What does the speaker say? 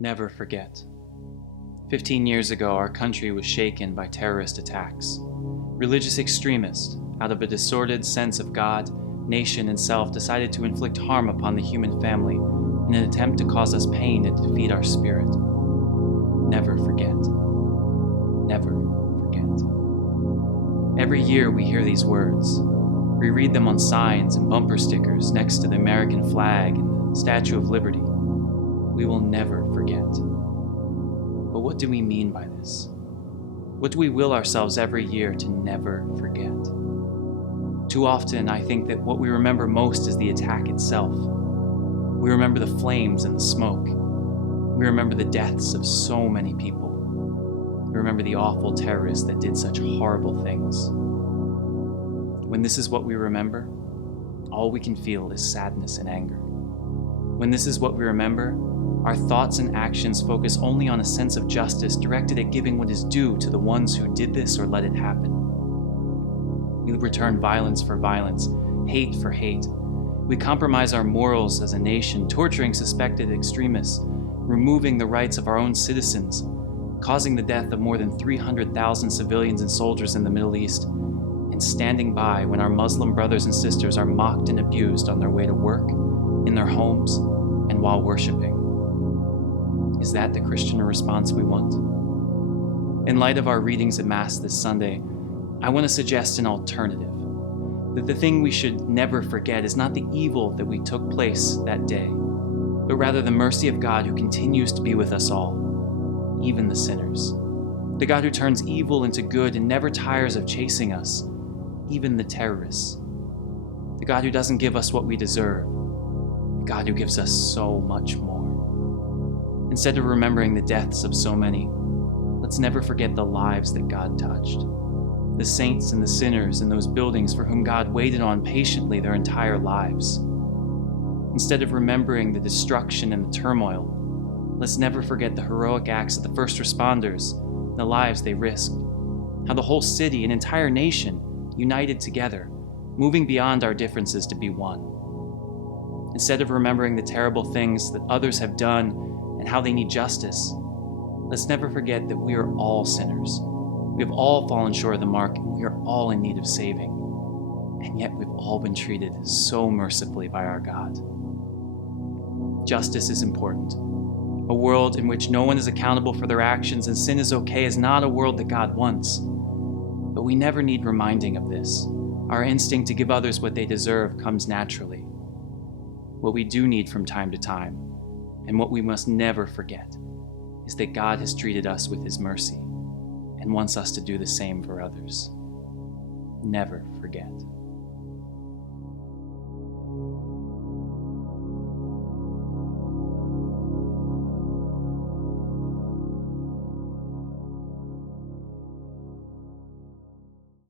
Never forget. 15 years ago, our country was shaken by terrorist attacks. Religious extremists, out of a distorted sense of God, nation, and self, decided to inflict harm upon the human family in an attempt to cause us pain and defeat our spirit. Never forget. Never forget. Every year we hear these words. We read them on signs and bumper stickers next to the American flag and the Statue of Liberty. We will never forget. But what do we mean by this? What do we will ourselves every year to never forget? Too often, I think that what we remember most is the attack itself. We remember the flames and the smoke. We remember the deaths of so many people. We remember the awful terrorists that did such horrible things. When this is what we remember, all we can feel is sadness and anger. When this is what we remember, our thoughts and actions focus only on a sense of justice directed at giving what is due to the ones who did this or let it happen. We return violence for violence, hate for hate. We compromise our morals as a nation, torturing suspected extremists, removing the rights of our own citizens, causing the death of more than 300,000 civilians and soldiers in the Middle East, and standing by when our Muslim brothers and sisters are mocked and abused on their way to work, in their homes, and while worshiping. Is that the Christian response we want? In light of our readings at Mass this Sunday, I want to suggest an alternative. That the thing we should never forget is not the evil that we took place that day, but rather the mercy of God who continues to be with us all, even the sinners. The God who turns evil into good and never tires of chasing us, even the terrorists. The God who doesn't give us what we deserve, the God who gives us so much more. Instead of remembering the deaths of so many, let's never forget the lives that God touched. The saints and the sinners in those buildings for whom God waited on patiently their entire lives. Instead of remembering the destruction and the turmoil, let's never forget the heroic acts of the first responders, the lives they risked. How the whole city, an entire nation, united together, moving beyond our differences to be one. Instead of remembering the terrible things that others have done and how they need justice, let's never forget that we are all sinners. We have all fallen short of the mark, and we are all in need of saving. And yet we've all been treated so mercifully by our God. Justice is important. A world in which no one is accountable for their actions and sin is okay is not a world that God wants. But we never need reminding of this. Our instinct to give others what they deserve comes naturally. What we do need from time to time, and what we must never forget, is that God has treated us with His mercy and wants us to do the same for others. Never forget.